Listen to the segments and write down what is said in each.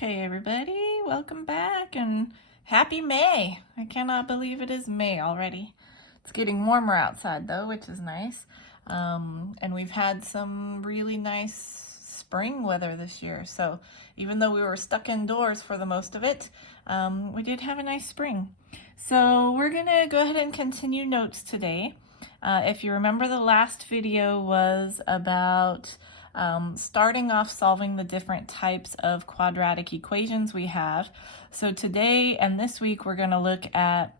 Okay, everybody, welcome back and happy May. I cannot believe it is May already. It's getting warmer outside though, which is nice. And we've had some really nice spring weather this year. So even though we were stuck indoors for the most of it, we did have a nice spring. So we're gonna go ahead and continue notes today. If you remember, the last video was about starting off solving the different types of quadratic equations we have. So today and this week we're going to look at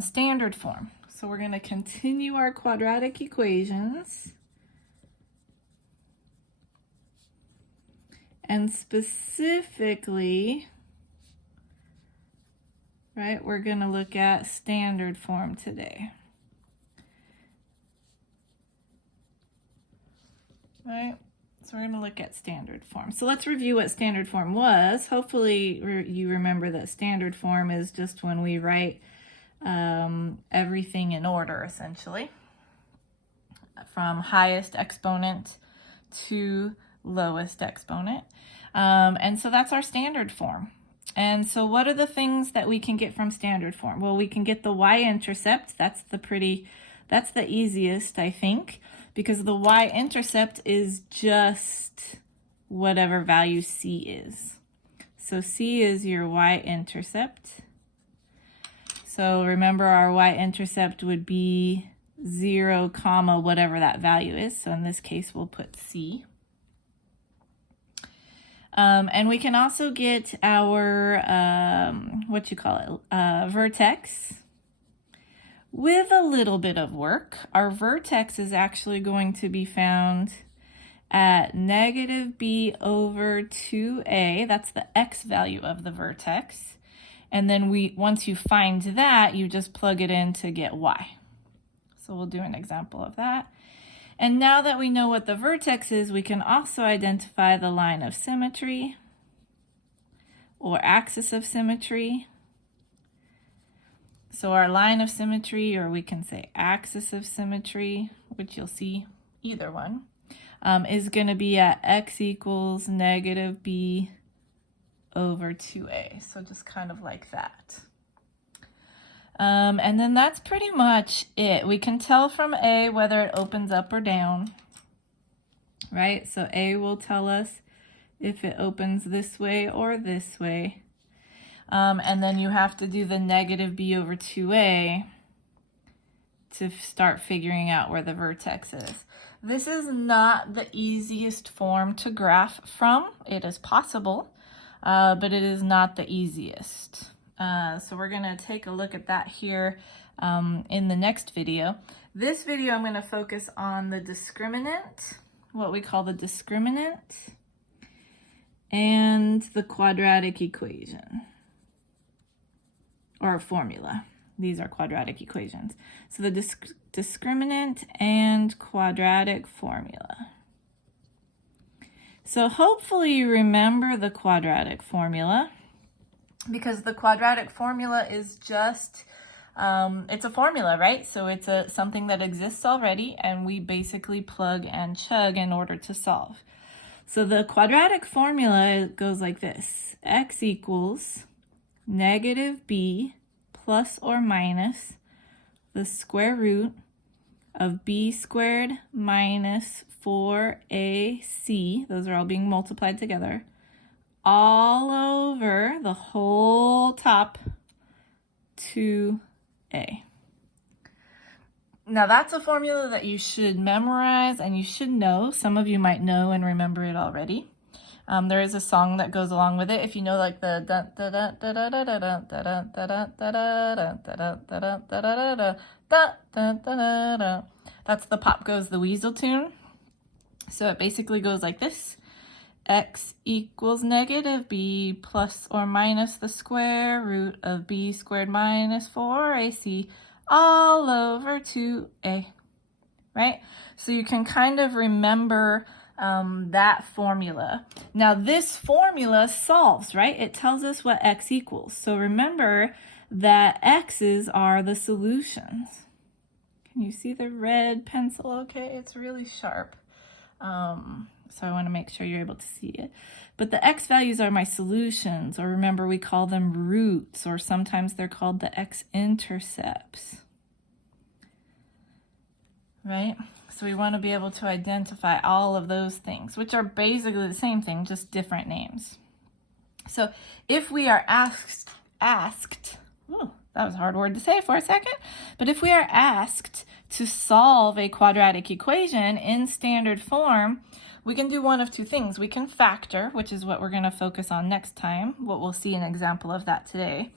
standard form. So we're going to continue our quadratic equations. And specifically, right, we're going to look at standard form today. Right, so we're going to look at standard form. So let's review what standard form was. Hopefully you remember that standard form is just when we write everything in order, essentially, from highest exponent to lowest exponent. And so that's our standard form. And so what are the things that we can get from standard form? Well, we can get the y-intercept. That's the easiest, I think, because the y-intercept is just whatever value c is. So c is your y-intercept. So remember, our y-intercept would be 0, comma, whatever that value is. So in this case, we'll put c. And we can also get our, vertex. With a little bit of work, our vertex is actually going to be found at negative b over 2a. That's the x value of the vertex. And then once you find that, you just plug it in to get y. So we'll do an example of that. And now that we know what the vertex is, we can also identify the line of symmetry or axis of symmetry. So our line of symmetry, or we can say axis of symmetry, which you'll see either one, is going to be at x equals negative b over 2a. So just kind of like that. And then that's pretty much it. We can tell from A whether it opens up or down, right? So A will tell us if it opens this way or this way. And then you have to do the negative b over 2a to start figuring out where the vertex is. This is not the easiest form to graph from. It is possible, but it is not the easiest. So we're going to take a look at that here in the next video. This video I'm going to focus on the discriminant, what we call the discriminant, and the quadratic equation. Or formula. These are quadratic equations. So the discriminant and quadratic formula. So hopefully you remember the quadratic formula, because the quadratic formula is just, it's a formula, right? So it's something that exists already, and we basically plug and chug in order to solve. So the quadratic formula goes like this: x equals negative b plus or minus the square root of b squared minus 4ac, those are all being multiplied together, all over the whole top 2a. Now that's a formula that you should memorize and you should know. Some of you might know and remember it already. There is a song that goes along with it. If you know, like the that's the Pop Goes the Weasel tune. So it basically goes like this: x equals negative b plus or minus the square root of b squared minus 4ac all over 2a, right? So you can kind of remember that formula. Now this formula solves, right? It tells us what x equals. So remember that x's are the solutions. Can you see the red pencil okay? It's really sharp. So I want to make sure you're able to see it. But the x values are my solutions, or remember we call them roots, or sometimes they're called the x-intercepts. Right? So we want to be able to identify all of those things, which are basically the same thing, just different names. So if we are asked, ooh, that was a hard word to say for a second, but if we are asked to solve a quadratic equation in standard form, we can do one of two things. We can factor, which is what we're going to focus on next time, what we'll see an example of that today.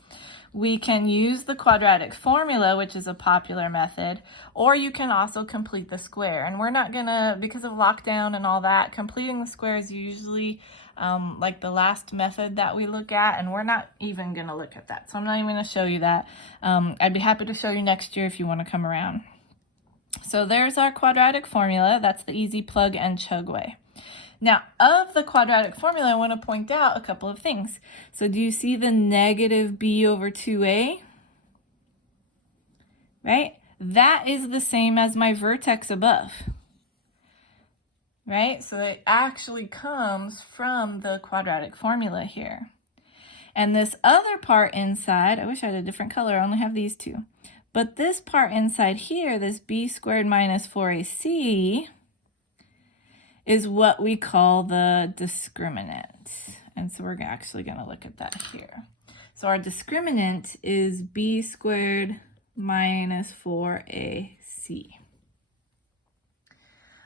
We can use the quadratic formula, which is a popular method, or you can also complete the square. And we're not gonna, because of lockdown and all that, completing the square is usually like the last method that we look at, and we're not even gonna look at that. So I'm not even gonna show you that. I'd be happy to show you next year if you wanna come around. So there's our quadratic formula. That's the easy plug and chug way. Now, of the quadratic formula, I want to point out a couple of things. So do you see the negative b over 2a? Right? That is the same as my vertex above. Right? So it actually comes from the quadratic formula here. And this other part inside, I wish I had a different color, I only have these two. But this part inside here, this b squared minus 4ac, is what we call the discriminant. And so we're actually going to look at that here. So our discriminant is b squared minus 4ac.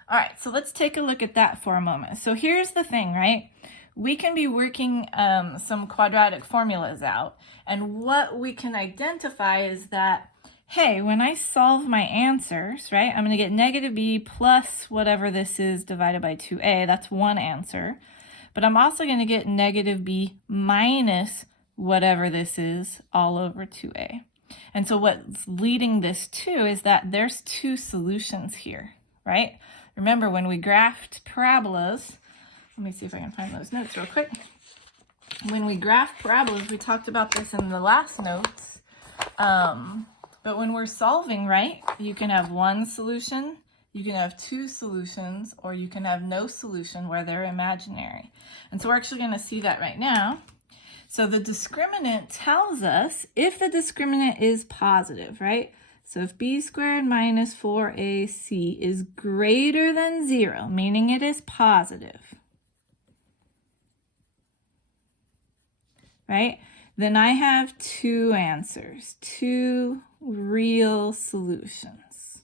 All right, so let's take a look at that for a moment. So here's the thing, right? We can be working some quadratic formulas out, and what we can identify is that, hey, when I solve my answers, right, I'm going to get negative b plus whatever this is divided by 2a. That's one answer. But I'm also going to get negative b minus whatever this is all over 2a. And so what's leading this to is that there's two solutions here, right? Remember, when we graphed parabolas, let me see if I can find those notes real quick. When we graph parabolas, we talked about this in the last notes. But when we're solving, right, you can have one solution, you can have two solutions, or you can have no solution where they're imaginary. And so we're actually going to see that right now. So the discriminant tells us if the discriminant is positive, right? So if b squared minus 4ac is greater than 0, meaning it is positive, right? Then I have two answers, two real solutions,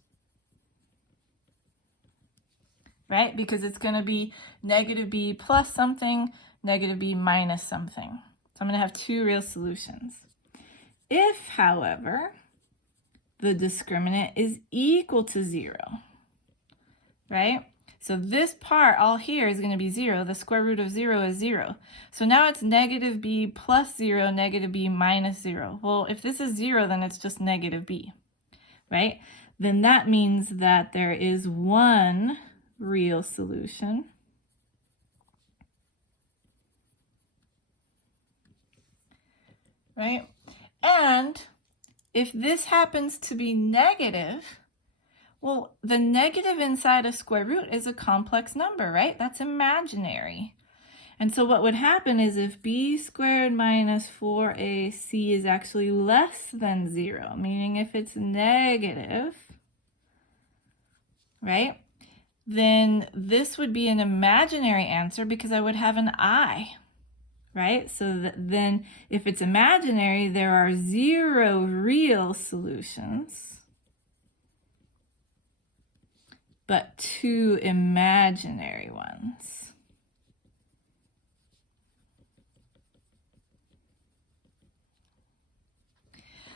right? Because it's going to be negative b plus something, negative b minus something. So I'm going to have two real solutions. If, however, the discriminant is equal to 0, right? So this part all here is going to be 0. The square root of 0 is 0. So now it's negative b plus 0, negative b minus 0. Well, if this is 0, then it's just negative b, right? Then that means that there is one real solution. Right? And if this happens to be negative, well, the negative inside a square root is a complex number, right? That's imaginary. And so what would happen is if b squared minus 4ac is actually less than 0, meaning if it's negative, right, then this would be an imaginary answer because I would have an I, right? So then if it's imaginary, there are 0 real solutions, but 2 imaginary ones.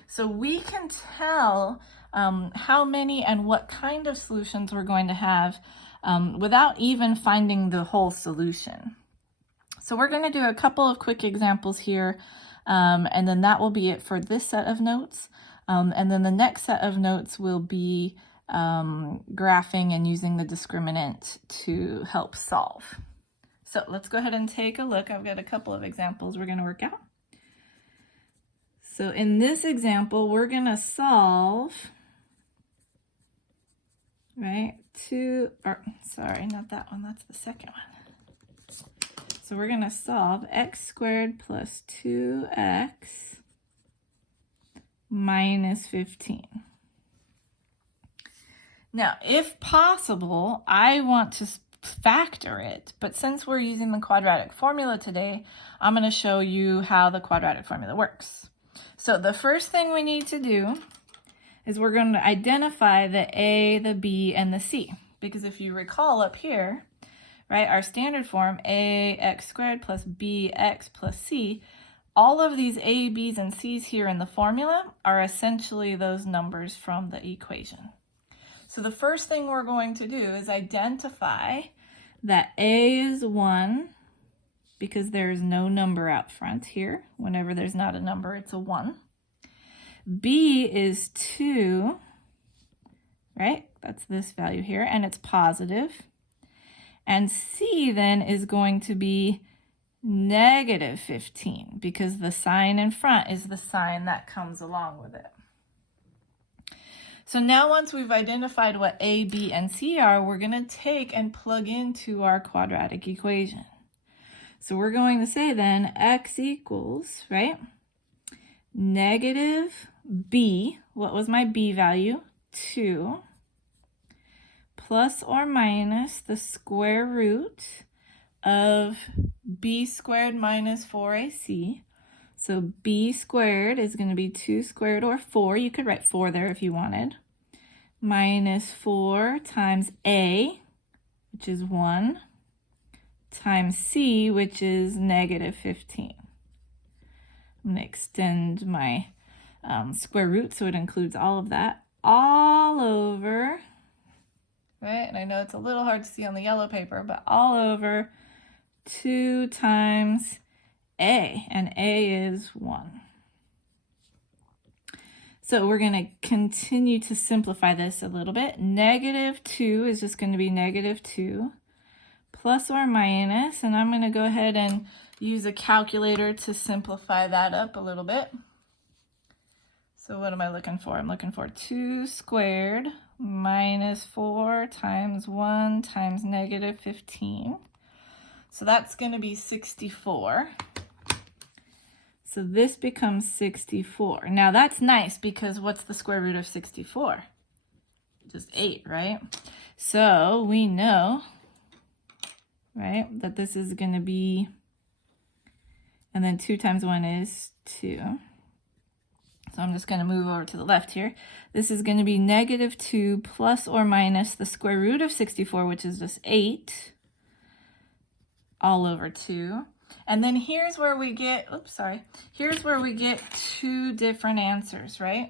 So we can tell how many and what kind of solutions we're going to have without even finding the whole solution. So we're going to do a couple of quick examples here, and then that will be it for this set of notes. And then the next set of notes will be graphing and using the discriminant to help solve. So let's go ahead and take a look. I've got a couple of examples we're going to work out. So in this example, we're going to solve, right, sorry, not that one, that's the second one. So we're going to solve x squared plus 2x minus 15. Now, if possible, I want to factor it, but since we're using the quadratic formula today, I'm going to show you how the quadratic formula works. So the first thing we need to do is we're going to identify the a, the b, and the c. Because if you recall up here, right, our standard form, ax squared plus bx plus c, all of these a, b's, and c's here in the formula are essentially those numbers from the equation. So the first thing we're going to do is identify that a is 1, because there's no number out front here. Whenever there's not a number, it's a 1. B is 2, right? That's this value here, and it's positive. And C then is going to be negative 15, because the sign in front is the sign that comes along with it. So now once we've identified what a, b, and c are, we're going to take and plug into our quadratic equation. So we're going to say then x equals, right, negative b, what was my b value? 2, plus or minus the square root of b squared minus 4ac. So b squared is going to be 2 squared, or 4. You could write 4 there if you wanted. Minus 4 times a, which is 1, times c, which is negative 15. I'm going to extend my square root so it includes all of that, all over, right? And I know it's a little hard to see on the yellow paper, but all over 2 times a, and a is 1. So we're going to continue to simplify this a little bit. Negative 2 is just going to be negative 2, plus or minus, and I'm going to go ahead and use a calculator to simplify that up a little bit. So what am I looking for? I'm looking for 2 squared minus 4 times 1 times negative 15. So that's going to be 64. So this becomes 64. Now that's nice, because what's the square root of 64? Just 8, right? So we know, right, that this is going to be, and then 2 times 1 is 2. So I'm just going to move over to the left here. This is going to be negative 2 plus or minus the square root of 64, which is just 8, all over 2. And then here's where we get, here's where we get 2 different answers, right?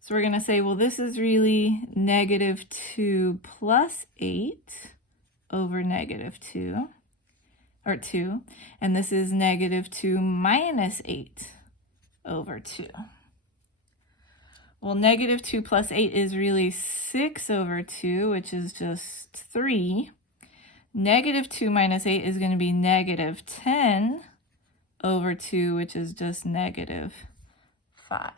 So we're going to say, well, this is really negative 2 plus 8 over negative 2, or 2. And this is negative 2 minus 8 over 2. Well, negative 2 plus 8 is really 6 over 2, which is just 3. Negative 2 minus 8 is going to be negative 10 over 2, which is just negative 5.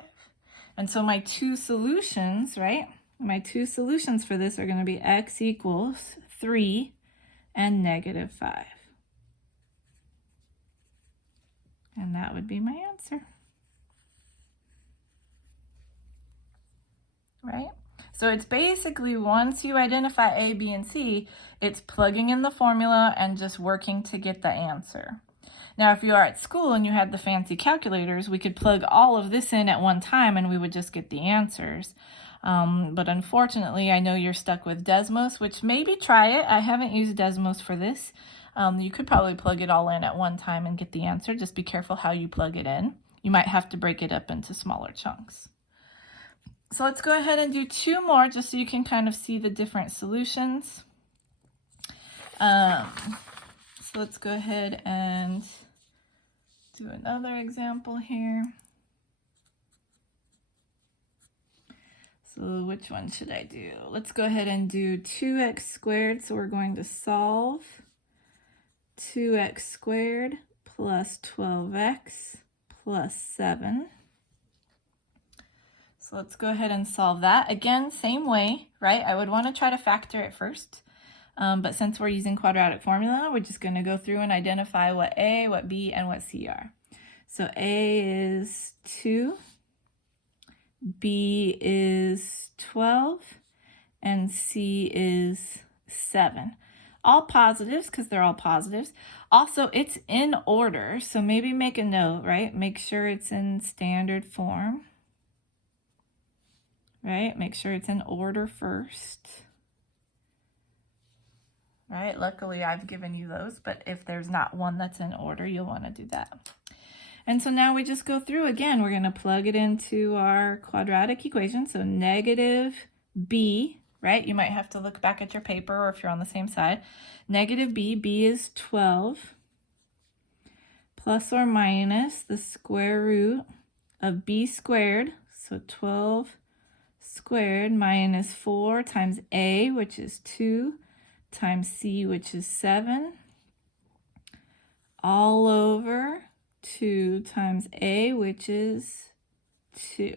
And so my 2 solutions, right? My 2 solutions for this are going to be x equals 3 and negative 5. And that would be my answer. Right? So it's basically, once you identify A, B, and C, it's plugging in the formula and just working to get the answer. Now, if you are at school and you had the fancy calculators, we could plug all of this in at one time and we would just get the answers. But unfortunately, I know you're stuck with Desmos, which maybe try it. I haven't used Desmos for this. You could probably plug it all in at one time and get the answer. Just be careful how you plug it in. You might have to break it up into smaller chunks. So let's go ahead and do 2 more just so you can kind of see the different solutions. So let's go ahead and do another example here. So which one should I do? Let's go ahead and do 2x squared. So we're going to solve 2x squared plus 12x plus 7. So let's go ahead and solve that. Again, same way, right? I would want to try to factor it first. But since we're using quadratic formula, we're just going to go through and identify what A, what B, and what C are. So A is 2, B is 12, and C is 7. All positives because they're all positives. Also, it's in order, so maybe make a note, right? Make sure it's in standard form, right? Make sure it's in order first. Right? Luckily, I've given you those, but if there's not one that's in order, you'll want to do that. And so now we just go through again. We're going to plug it into our quadratic equation. So negative b, right? You might have to look back at your paper or if you're on the same side. Negative b is 12 plus or minus the square root of b squared. So 12 squared minus 4 times a, which is 2, times c, which is 7, all over 2 times a, which is 2.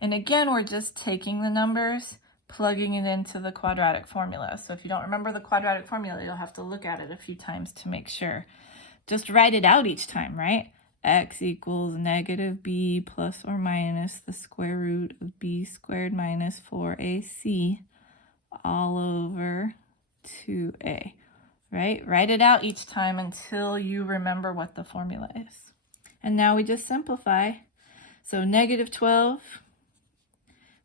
And again, we're just taking the numbers, plugging it into the quadratic formula. So if you don't remember the quadratic formula, you'll have to look at it a few times to make sure. Just write it out each time, right? X equals negative b plus or minus the square root of b squared minus 4ac all over 2a, right? Write it out each time until you remember what the formula is. And now we just simplify. So negative 12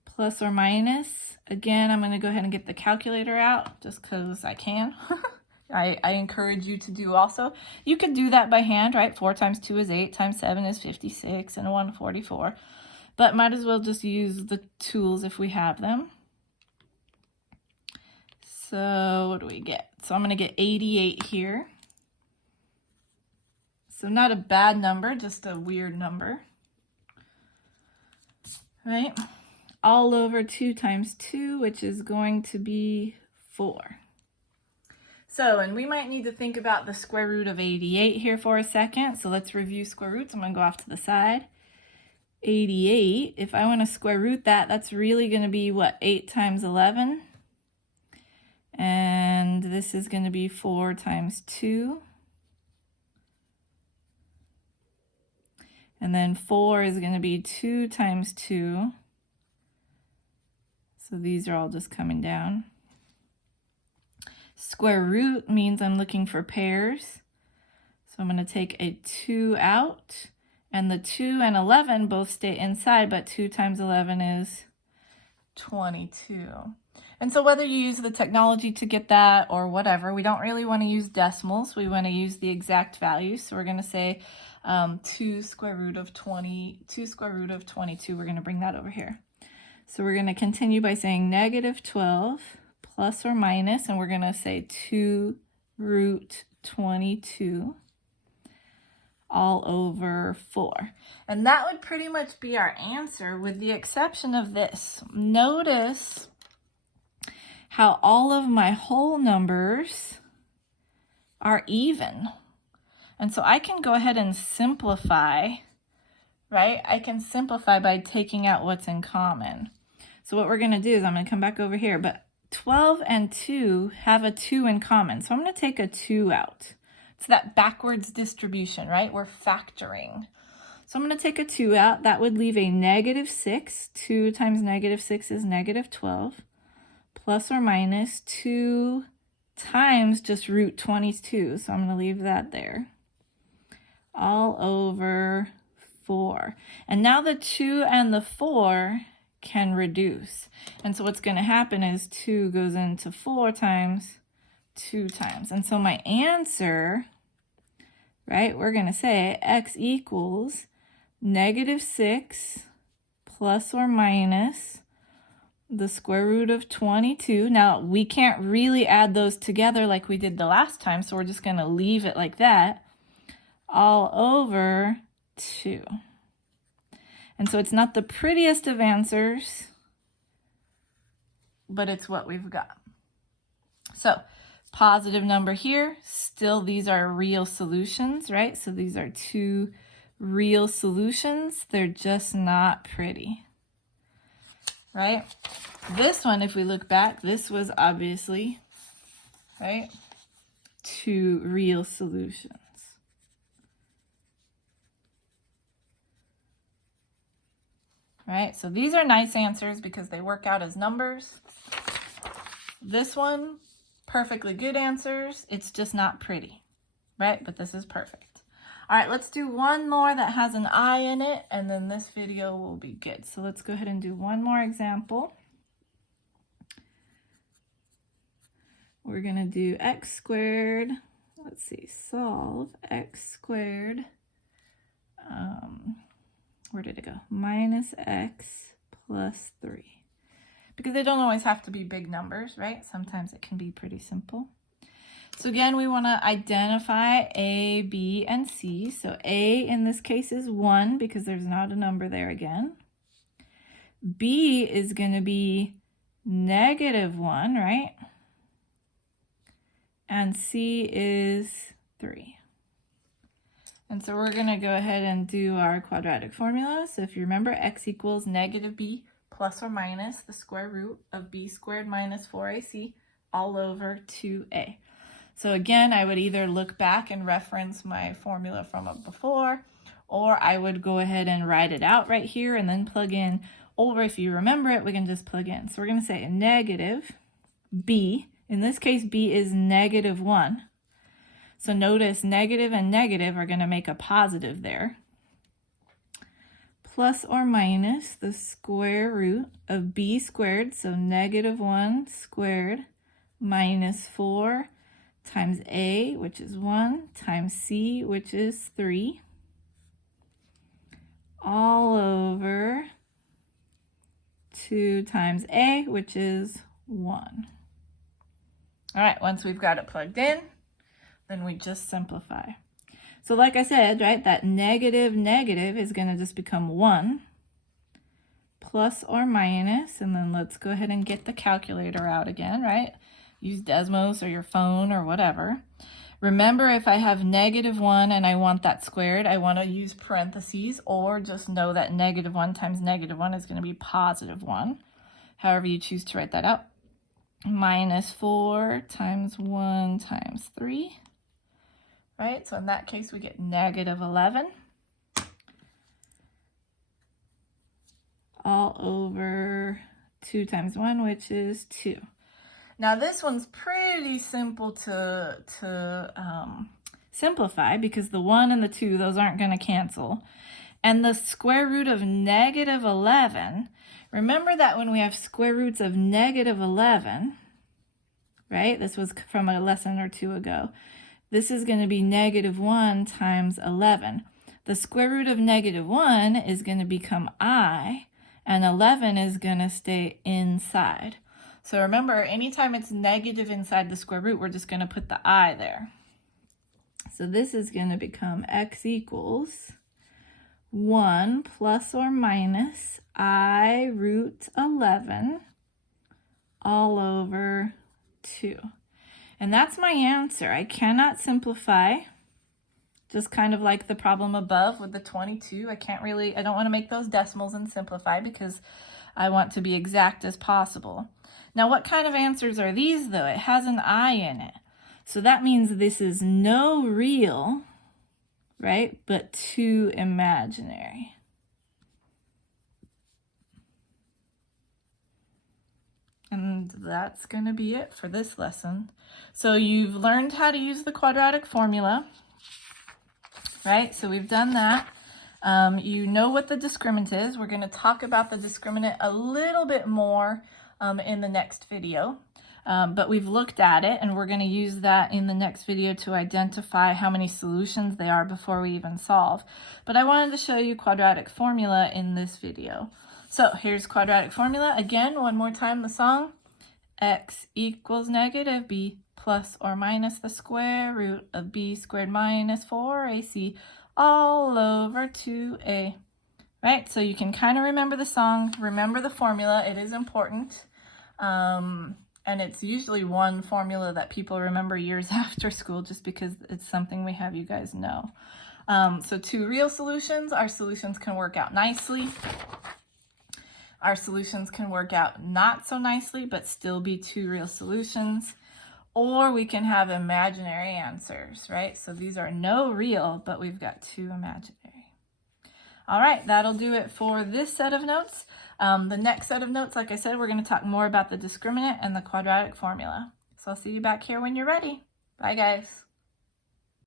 plus or minus, again, I'm going to go ahead and get the calculator out just because I can. I encourage you to do also. You could do that by hand, right? 4 times 2 is 8, times 7 is 56, and 144. But might as well just use the tools if we have them. So what do we get? So I'm going to get 88 here. So not a bad number, just a weird number. Right? All over 2 times 2, which is going to be 4. So, and we might need to think about the square root of 88 here for a second. So let's review square roots. I'm going to go off to the side. 88, if I want to square root that, that's really going to be what? 8 times 11. And this is going to be 4 times 2. And then 4 is going to be 2 times 2. So these are all just coming down. Square root means I'm looking for pairs. So I'm going to take a 2 out. And the 2 and 11 both stay inside, but 2 times 11 is 22. And so whether you use the technology to get that or whatever, we don't really want to use decimals. We want to use the exact values. So we're going to say 2 square root of 22. We're going to bring that over here. So we're going to continue by saying negative 12 plus or minus, and we're going to say 2 root 22 all over 4. And that would pretty much be our answer with the exception of this. Notice how all of my whole numbers are even. And so I can go ahead and simplify, right? I can simplify by taking out what's in common. So what we're going to do is I'm going to come back over here, but 12 and 2 have a 2 in common. So I'm going to take a 2 out. It's that backwards distribution, right? We're factoring. So I'm going to take a 2 out. That would leave a negative 6. 2 times negative 6 is negative 12. Plus or minus 2 times just root 22. So I'm going to leave that there. All over 4. And now the 2 and the 4 can reduce. And so what's going to happen is 2 goes into 4 times 2 times. And so my answer, right, we're going to say x equals negative 6 plus or minus the square root of 22. Now, we can't really add those together like we did the last time, so we're just going to leave it like that, all over 2. And so it's not the prettiest of answers, but it's what we've got. So, positive number here, still these are real solutions, right? So these are 2 real solutions. They're just not pretty. Right? This one, if we look back, this was obviously right? Two real solutions. Right, so these are nice answers because they work out as numbers. This one, perfectly good answers. It's just not pretty, right? But this is perfect. All right, let's do one more that has an I in it, and then this video will be good. So let's go ahead and do one more example. We're going to do x squared. Let's see, solve x squared. Where did it go? Minus x plus 3. Because they don't always have to be big numbers, right? Sometimes it can be pretty simple. So again, we want to identify A, B, and C. So A in this case is 1 because there's not a number there again. B is going to be -1, right? And C is 3. And so we're going to go ahead and do our quadratic formula. So if you remember, x equals -b plus or minus the square root of b squared minus 4ac all over 2a. So again, I would either look back and reference my formula from before, or I would go ahead and write it out right here and then plug in. Or if you remember it, we can just plug in. So we're going to say negative b. In this case, b is -1. So notice negative and negative are going to make a positive there. Plus or minus the square root of b squared, so -1 squared minus 4 times a, which is 1, times c, which is 3, all over 2 times a, which is 1. All right, once we've got it plugged in, then we just simplify. So like I said, right, that negative is going to just become 1 plus or minus, and then let's go ahead and get the calculator out again, right? Use Desmos or your phone or whatever. Remember, if I have -1 and I want that squared, I want to use parentheses, or just know that -1 times -1 is going to be +1. However you choose to write that out. Minus 4 times 1 times 3. Right, so in that case, we get -11 all over 2 times 1, which is 2. Now this one's pretty simple to simplify because the 1 and the 2, those aren't going to cancel. And the square root of -11, remember that when we have square roots of -11, right, this was from a lesson or two ago, this is going to be -1 times 11. The square root of -1 is going to become I, and 11 is going to stay inside. So remember, anytime it's negative inside the square root, we're just going to put the I there. So this is going to become x equals 1 plus or minus I root 11 all over 2. And that's my answer. I cannot simplify, just kind of like the problem above with the 22. I don't want to make those decimals and simplify because I want to be exact as possible. Now, what kind of answers are these, though? It has an I in it. So that means this is no real, right, but 2 imaginary. And that's going to be it for this lesson. So you've learned how to use the quadratic formula, right? So we've done that. You know what the discriminant is. We're going to talk about the discriminant a little bit more in the next video. But we've looked at it, and we're going to use that in the next video to identify how many solutions there are before we even solve. But I wanted to show you quadratic formula in this video. So here's quadratic formula. Again, one more time, the song. X equals -b plus or minus the square root of b squared minus 4ac all over 2a. Right, so you can kind of remember the song, remember the formula. It is important. And it's usually one formula that people remember years after school just because it's something we have you guys know. So 2 real solutions. Our solutions can work out nicely. Our solutions can work out not so nicely, but still be 2 real solutions. or we can have imaginary answers, right? So these are no real, but we've got 2 imaginary. All right, that'll do it for this set of notes. The next set of notes, like I said, we're going to talk more about the discriminant and the quadratic formula. So I'll see you back here when you're ready. Bye, guys.